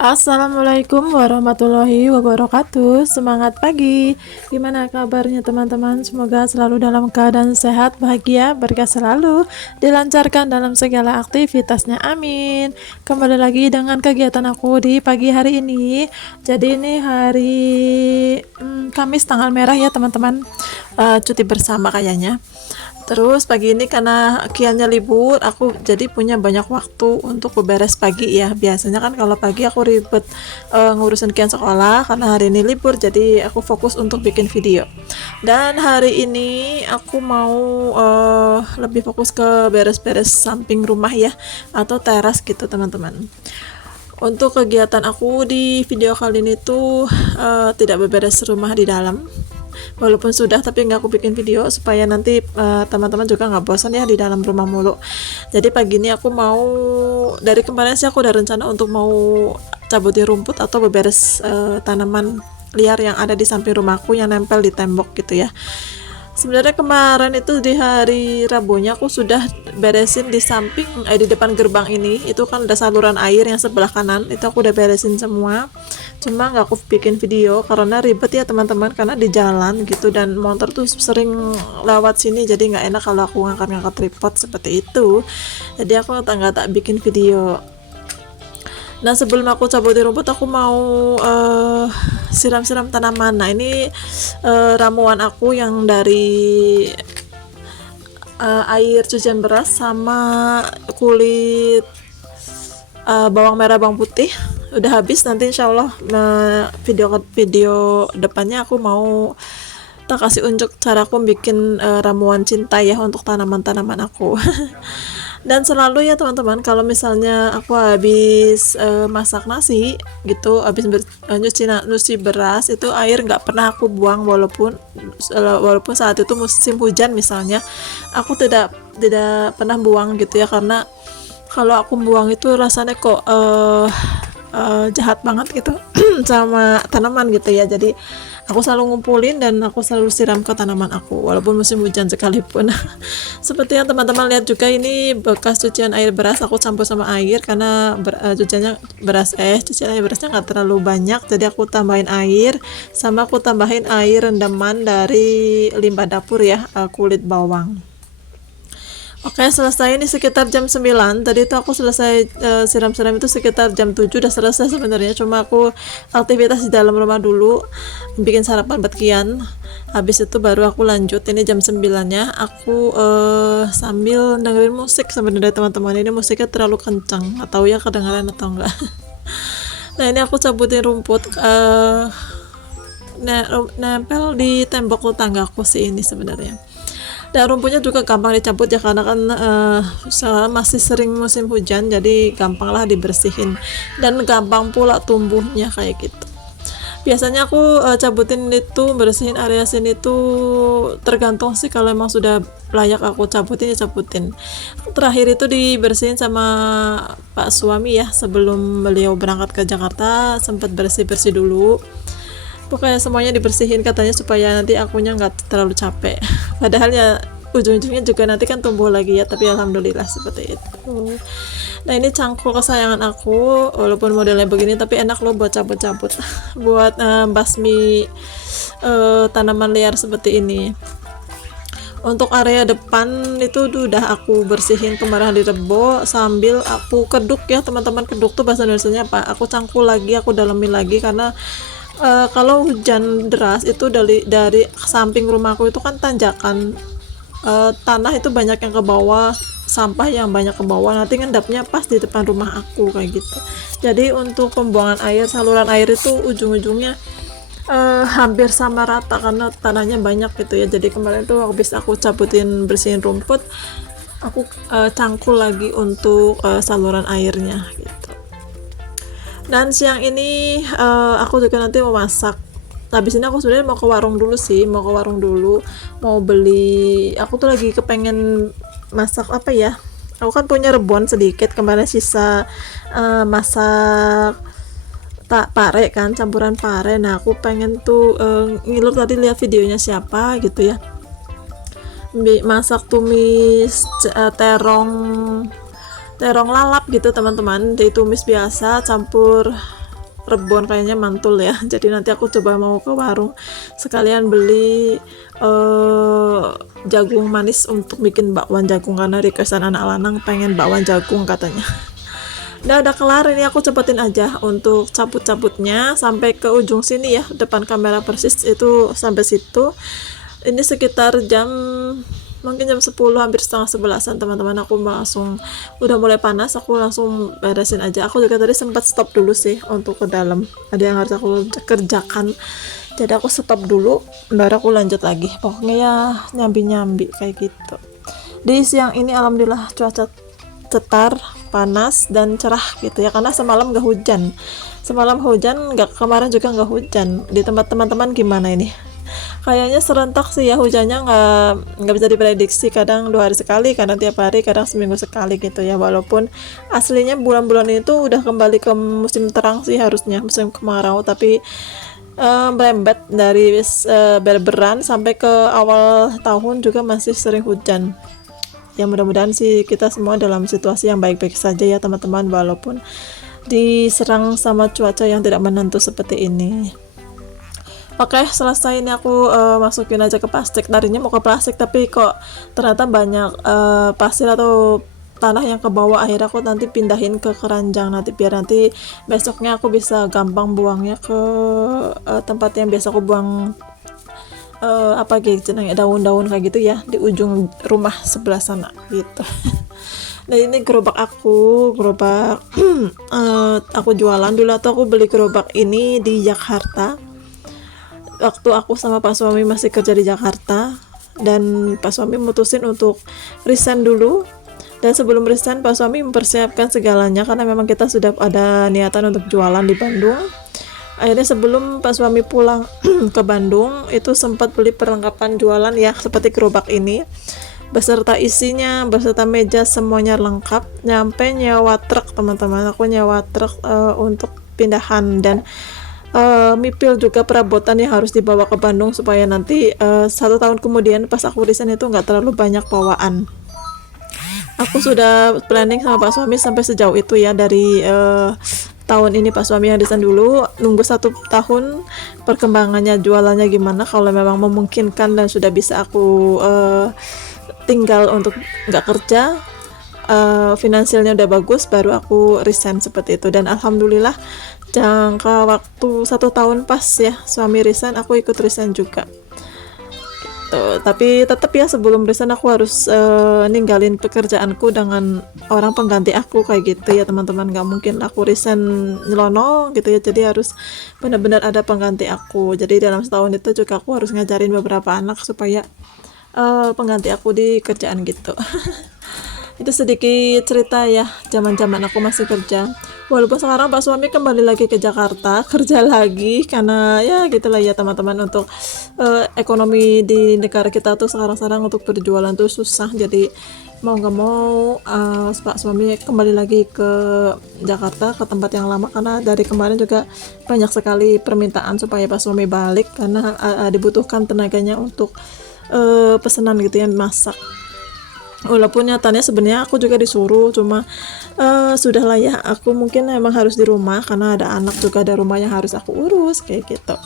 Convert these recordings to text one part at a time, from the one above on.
Assalamualaikum warahmatullahi wabarakatuh. Semangat pagi. Gimana kabarnya teman-teman? Semoga selalu dalam keadaan sehat, bahagia, berkah selalu, dilancarkan dalam segala aktivitasnya. Amin. Kembali lagi dengan kegiatan aku di pagi hari ini. Jadi ini hari Kamis tanggal merah ya teman-teman. Cuti bersama kayaknya. Terus pagi ini karena kiannya libur, aku jadi punya banyak waktu untuk beberes pagi ya. Biasanya kan kalau pagi aku ribet ngurusin kian sekolah, karena hari ini libur jadi aku fokus untuk bikin video. Dan hari ini aku mau lebih fokus ke beres-beres samping rumah ya, atau teras gitu teman-teman. Untuk kegiatan aku di video kali ini tuh tidak beberes rumah di dalam, walaupun sudah, tapi nggak aku bikin video supaya nanti teman-teman juga nggak bosan ya di dalam rumah mulu. Jadi pagi ini aku mau, dari kemarin sih aku udah rencana untuk mau cabutin rumput atau beberes tanaman liar yang ada di samping rumahku yang nempel di tembok gitu ya. Sebenarnya kemarin itu di hari Rabunya aku sudah beresin di samping di depan gerbang ini. Itu kan ada saluran air yang sebelah kanan, itu aku udah beresin semua. Cuma nggak aku bikin video karena ribet ya teman-teman, karena di jalan gitu dan motor tuh sering lewat sini, jadi nggak enak kalau aku ngangkat-ngangkat tripod seperti itu. Jadi aku nggak tak bikin video. Nah sebelum aku cabutin rumput, aku mau siram-siram tanaman. Nah ini ramuan aku yang dari air cucian beras sama kulit bawang merah bawang putih udah habis. Nanti insyaallah video depannya aku mau tak kasih unjuk cara aku bikin ramuan cinta ya untuk tanaman-tanaman aku. Dan selalu ya teman-teman, kalau misalnya aku habis masak nasi gitu, habis nyuci beras, itu air nggak pernah aku buang, walaupun saat itu musim hujan misalnya, aku tidak pernah buang gitu ya, karena kalau aku buang itu rasanya kok jahat banget gitu sama tanaman gitu ya. Jadi aku selalu ngumpulin dan aku selalu siram ke tanaman aku walaupun musim hujan sekalipun. Seperti yang teman-teman lihat juga, ini bekas cucian air beras aku campur sama air karena cucian air berasnya nggak terlalu banyak, jadi aku tambahin air sama aku tambahin air rendaman dari limbah dapur ya, kulit bawang. Oke, selesai ini sekitar jam 9. Tadi itu aku selesai siram-siram itu sekitar jam 7 udah selesai sebenarnya. Cuma aku aktivitas di dalam rumah dulu, bikin sarapan buat Kian. Habis itu baru aku lanjut. Ini jam 9-nya aku sambil dengerin musik sebenarnya teman-teman. Ini musiknya terlalu kencang, atau ya kedengaran atau enggak. Nah, ini aku cabutin rumput nempel di tembok tetanggaku sih ini sebenarnya. Dan rumputnya juga gampang dicabut ya, karena kan masih sering musim hujan, jadi gampang lah dibersihin dan gampang pula tumbuhnya kayak gitu. Biasanya aku cabutin itu, bersihin area sini tuh tergantung sih, kalau emang sudah layak aku cabutin ya cabutin. Terakhir itu dibersihin sama Pak suami ya, sebelum beliau berangkat ke Jakarta, sempat bersih-bersih dulu. Pokoknya semuanya dibersihin katanya supaya nanti akunya nggak terlalu capek. Padahal ya ujung-ujungnya juga nanti kan tumbuh lagi ya, tapi alhamdulillah seperti itu. Nah ini cangkul kesayangan aku, walaupun modelnya begini tapi enak loh buat cabut-cabut, buat basmi tanaman liar seperti ini. Untuk area depan itu udah aku bersihin kemarin di rebo, sambil aku keduk ya teman-teman. Keduk tuh bahasa Indonesianya apa? Aku cangkul lagi, aku dalemin lagi, karena kalau hujan deras itu dari samping rumahku itu kan tanjakan, tanah itu banyak yang ke bawah, sampah yang banyak ke bawah, nanti ngendapnya pas di depan rumah aku kayak gitu. Jadi untuk pembuangan air, saluran air itu ujung-ujungnya hampir sama rata karena tanahnya banyak gitu ya. Jadi kemarin tuh habis aku cabutin bersihin rumput, aku cangkul lagi untuk saluran airnya gitu. Dan siang ini aku juga nanti mau masak. Habis ini aku sebenarnya mau ke warung dulu, mau beli. Aku tuh lagi kepengen masak apa ya, aku kan punya rebon sedikit kemarin sisa masak pare kan, campuran pare. Nah aku pengen tuh ngilur, tadi lihat videonya siapa gitu ya, masak tumis terong lalap gitu teman-teman. Ditumis biasa, campur rebon kayaknya mantul ya. Jadi nanti aku coba mau ke warung sekalian beli jagung manis untuk bikin bakwan jagung, karena requestan anak lanang pengen bakwan jagung katanya. Udah kelar, ini aku cepetin aja untuk cabut-cabutnya sampai ke ujung sini ya, depan kamera persis itu sampai situ. Ini sekitar mungkin jam 10, hampir setengah 11an teman-teman. Aku langsung udah mulai panas, aku langsung beresin aja. Aku juga tadi sempat stop dulu sih untuk ke dalam, ada yang harus aku kerjakan, jadi aku stop dulu baru aku lanjut lagi. Pokoknya ya nyambi-nyambi kayak gitu. Di siang ini alhamdulillah cuaca cetar, panas dan cerah gitu ya, karena semalam gak hujan. Semalam hujan, kemarin juga gak hujan. Di tempat teman-teman gimana ini? Kayaknya serentak sih ya hujannya, nggak bisa diprediksi, kadang 2 hari sekali, kadang tiap hari, kadang seminggu sekali gitu ya. Walaupun aslinya bulan-bulan itu udah kembali ke musim terang sih harusnya, musim kemarau, tapi merembet dari berberan sampai ke awal tahun juga masih sering hujan. Ya mudah-mudahan sih kita semua dalam situasi yang baik-baik saja ya teman-teman, walaupun diserang sama cuaca yang tidak menentu seperti ini. Oke, selesai ini aku masukin aja ke plastik. Tadinya mau ke plastik tapi kok ternyata banyak pasir atau tanah yang ke bawah. Akhirnya aku nanti pindahin ke keranjang nanti, biar nanti besoknya aku bisa gampang buangnya ke tempat yang biasa aku buang apa gitu, daun-daun kayak gitu ya, di ujung rumah sebelah sana gitu. Nah ini gerobak aku aku jualan dulu, atau aku beli gerobak ini di Jakarta waktu aku sama Pak suami masih kerja di Jakarta, dan Pak suami mutusin untuk resign dulu. Dan sebelum resign Pak suami mempersiapkan segalanya, karena memang kita sudah ada niatan untuk jualan di Bandung. Akhirnya sebelum Pak suami pulang ke Bandung itu sempat beli perlengkapan jualan ya, seperti gerobak ini beserta isinya, beserta meja, semuanya lengkap. Nyampe nyewa truk teman-teman, aku nyewa truk untuk pindahan, dan mipil juga perabotan yang harus dibawa ke Bandung supaya nanti 1 tahun kemudian pas aku resign itu nggak terlalu banyak bawaan. Aku sudah planning sama Pak suami sampai sejauh itu ya, dari tahun ini Pak suami yang resign dulu, nunggu 1 tahun perkembangannya jualannya gimana. Kalau memang memungkinkan dan sudah bisa aku tinggal untuk nggak kerja, finansialnya udah bagus, baru aku resign seperti itu. Dan alhamdulillah jangka waktu 1 tahun pas ya suami resign, aku ikut resign juga. Tapi tetap ya sebelum resign aku harus ninggalin pekerjaanku dengan orang pengganti aku kayak gitu ya teman-teman. Gak mungkin aku resign nyelonong gitu ya, jadi harus benar-benar ada pengganti aku. Jadi dalam setahun itu juga aku harus ngajarin beberapa anak supaya pengganti aku di kerjaan gitu. Itu sedikit cerita ya zaman-zaman aku masih kerja. Walaupun sekarang Pak suami kembali lagi ke Jakarta kerja lagi, karena ya gitulah ya teman-teman, untuk ekonomi di negara kita tuh sekarang untuk berjualan tuh susah. Jadi mau nggak mau Pak suami kembali lagi ke Jakarta, ke tempat yang lama, karena dari kemarin juga banyak sekali permintaan supaya Pak suami balik, karena dibutuhkan tenaganya untuk pesanan gitu ya, masak. Walaupun nyatanya sebenarnya aku juga disuruh, cuma sudahlah ya, aku mungkin emang harus di rumah karena ada anak juga, ada rumah yang harus aku urus kayak gitu.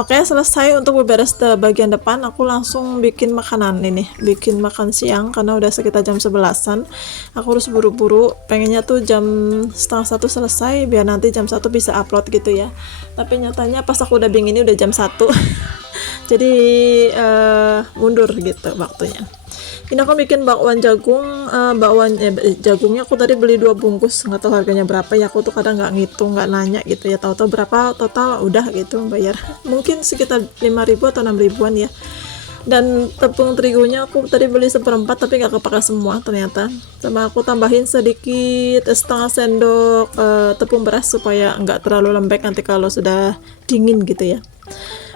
Oke, selesai untuk beberes bagian depan, aku langsung bikin makanan ini, bikin makan siang karena udah sekitar jam 11an. Aku harus buru-buru, pengennya tuh jam 12:30 selesai biar nanti jam 1 bisa upload gitu ya. Tapi nyatanya pas aku udah ini udah jam 1 jadi mundur gitu waktunya. Ini aku bikin bakwan jagung, jagungnya aku tadi beli 2 bungkus, nggak tahu harganya berapa ya, aku tuh kadang nggak ngitung, nggak nanya gitu ya, tahu-tahu berapa total udah gitu bayar, mungkin sekitar 5.000 atau 6.000-an ya. Dan tepung terigunya aku tadi beli 1/4 tapi nggak kepake semua ternyata, sama aku tambahin sedikit setengah sendok tepung beras supaya nggak terlalu lembek nanti kalau sudah dingin gitu ya.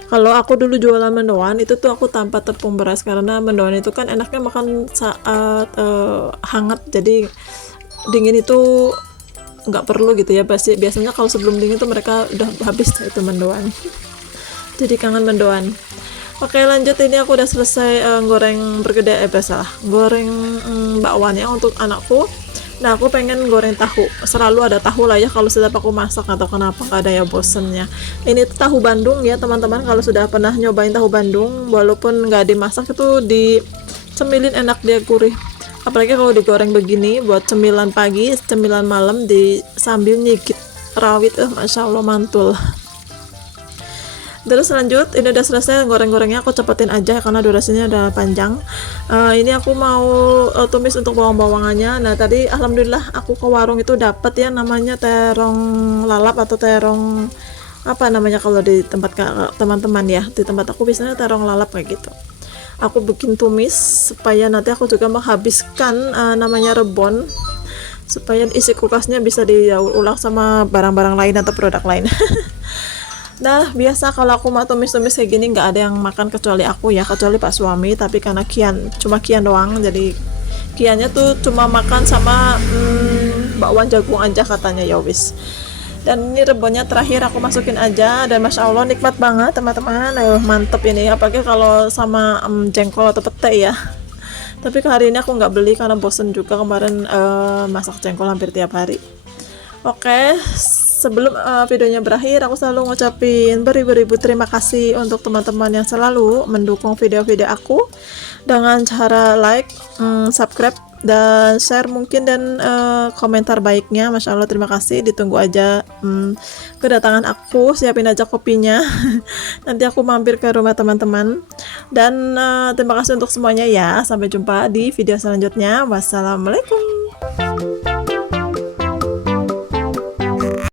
Kalau aku dulu jualan mendoan itu tuh aku tanpa tepung beras, karena mendoan itu kan enaknya makan saat hangat, jadi dingin itu nggak perlu gitu ya. Biasanya kalau sebelum dingin tuh mereka udah habis itu mendoan. Jadi kangen mendoan. Oke, lanjut, ini aku udah selesai goreng bakwannya untuk anakku. Nah, aku pengen goreng tahu. Selalu ada tahu lah ya kalau sudah aku masak, atau kenapa nggak ada ya bosennya. Ini tuh tahu Bandung ya teman-teman. Kalau sudah pernah nyobain tahu Bandung, walaupun nggak dimasak itu dicemilin enak, dia gurih. Apalagi kalau digoreng begini buat cemilan pagi, cemilan malam di sambil nyigit rawit, masya Allah mantul. Terus lanjut, ini udah selesai goreng-gorengnya, aku cepetin aja karena durasinya udah panjang. Ini aku mau tumis untuk bawang-bawangannya. Nah tadi alhamdulillah aku ke warung itu dapat ya namanya terong lalap atau terong apa namanya kalau di tempat teman-teman ya. Di tempat aku biasanya terong lalap kayak gitu. Aku bikin tumis supaya nanti aku juga menghabiskan namanya rebon, supaya isi kulkasnya bisa didaur ulang sama barang-barang lain atau produk lain. Nah, biasa kalau aku mau tumis-tumis kayak gini nggak ada yang makan kecuali aku ya, kecuali Pak suami. Tapi karena cuma Kian doang, jadi Kiannya tuh cuma makan sama bakwan jagung aja katanya, ya wis. Dan ini rebonnya terakhir aku masukin aja, dan masya Allah nikmat banget teman-teman. Mantep ini, apalagi kalau sama jengkol atau pete ya. Tapi hari ini aku nggak beli karena bosen juga kemarin masak jengkol hampir tiap hari. Oke, sebelum videonya berakhir, aku selalu ngucapin beribu-ribu terima kasih untuk teman-teman yang selalu mendukung video-video aku dengan cara like, subscribe, dan share mungkin, dan komentar baiknya. Masya Allah terima kasih, ditunggu aja kedatangan aku, siapin aja kopinya. Nanti aku mampir ke rumah teman-teman, dan terima kasih untuk semuanya ya. Sampai jumpa di video selanjutnya. Wassalamualaikum.